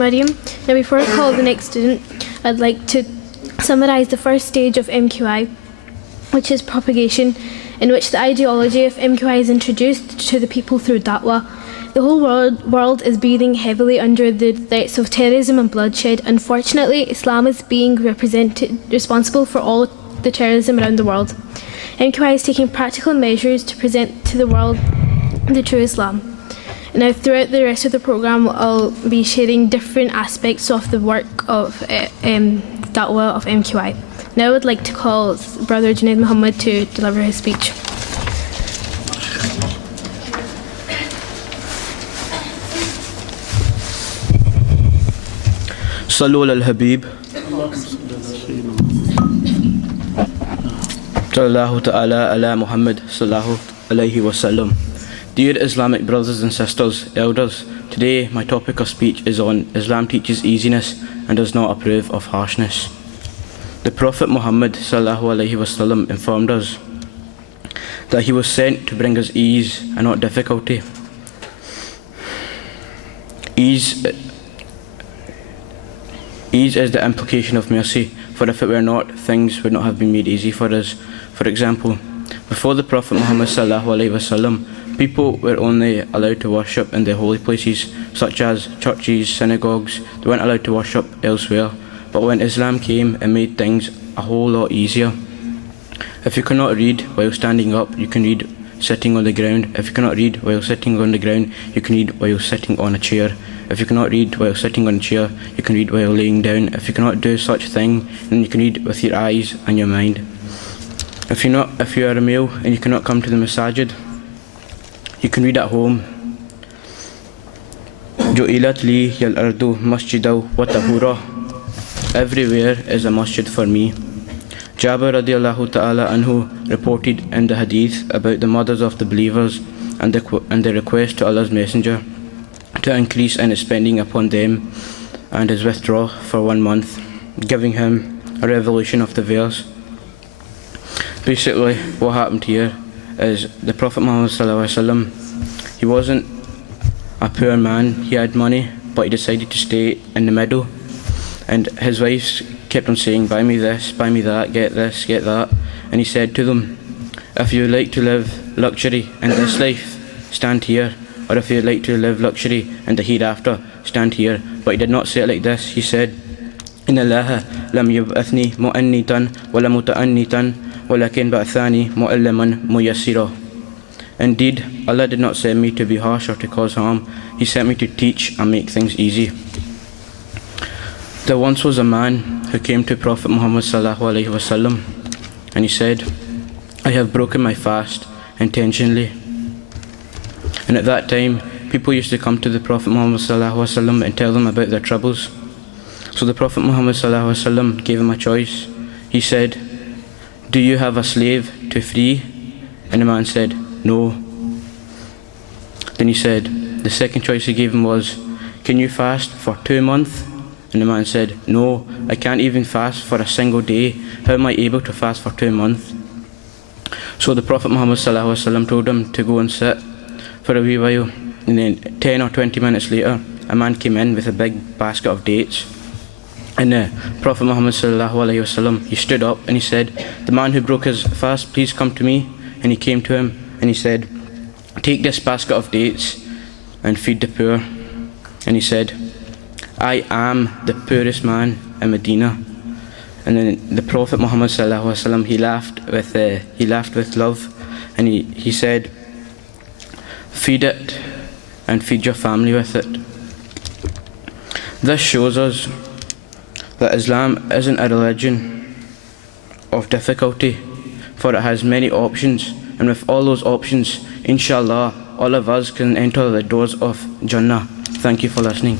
Mariam. Now before I call the next student, I'd like to summarise the first stage of MQI, which is propagation, in which the ideology of MQI is introduced to the people through da'wah. The whole world is breathing heavily under the threats of terrorism and bloodshed. Unfortunately, Islam is being responsible for all the terrorism around the world. MQI is taking practical measures to present to the world the true Islam. Now, throughout the rest of the programme, I'll be sharing different aspects of the work of da'wah of MQI. Now I would like to call Brother Junaid Muhammad to deliver his speech. Sallu ala al-Habib Sallallahu ta'ala ala Muhammad Sallallahu alayhi wa sallam. Dear Islamic brothers and sisters, elders, today my topic of speech is on Islam teaches easiness and does not approve of harshness. The Prophet Muhammad Sallallahu alayhi wa sallam informed us that he was sent to bring us ease and not difficulty. Ease is the implication of mercy, for if it were not, things would not have been made easy for us. For example, before the Prophet Muhammad Sallallahu alayhi wa sallam, people were only allowed to worship in the holy places, such as churches, synagogues. They weren't allowed to worship elsewhere. But when Islam came, it made things a whole lot easier. If you cannot read while standing up, you can read sitting on the ground. If you cannot read while sitting on the ground, you can read while sitting on a chair. If you cannot read while sitting on a chair, you can read while laying down. If you cannot do such thing, then you can read with your eyes and your mind. If you are a male and you cannot come to the masajid, you can read at home. Ju'ilat li yal ardu masjidaw wa tahura. Everywhere is a masjid for me. Jabir radiallahu ta'ala anhu reported in the hadith about the mothers of the believers and the request to Allah's Messenger to increase in his spending upon them and his withdrawal for 1 month, giving him a revelation of the verse. Basically, what happened here is the Prophet Muhammad sallallahu alaihi wasallam, he wasn't a poor man, he had money, but he decided to stay in the middle. And his wives kept on saying, buy me this, buy me that, get this, get that. And he said to them, if you like to live luxury in this life, stand here. Or if you like to live luxury in the hereafter, stand here. But he did not say it like this. He said, Inna Allaha lam yub'athni mu'annitan wa la muta'annitan walakin ba'athani mu'allaman muyassira. Indeed, Allah did not send me to be harsh or to cause harm. He sent me to teach and make things easy. There once was a man who came to Prophet Muhammad sallallahu alaihi wasallam, and he said, I have broken my fast intentionally. And at that time, people used to come to the Prophet Muhammad sallallahu alaihi wasallam and tell them about their troubles. So the Prophet Muhammad sallallahu alaihi wasallam gave him a choice. He said, do you have a slave to free? And the man said, no. Then he said, the second choice he gave him was, can you fast for 2 months? And the man said, no, I can't even fast for a single day. How am I able to fast for 2 months? So the Prophet Muhammad sallallahu alaihi wasallam told him to go and sit for a wee while. And then 10 or 20 minutes later, a man came in with a big basket of dates. And the Prophet Muhammad sallallahu alaihi wasallam, he stood up and he said, the man who broke his fast, please come to me. And he came to him and he said, take this basket of dates and feed the poor. And he said, I am the poorest man in Medina. And then the Prophet Muhammad sallallahu alaihi wasallam, he laughed with love, and he said, feed it and feed your family with it. This shows us that Islam isn't a religion of difficulty, for it has many options, and with all those options, inshallah, all of us can enter the doors of Jannah. Thank you for listening.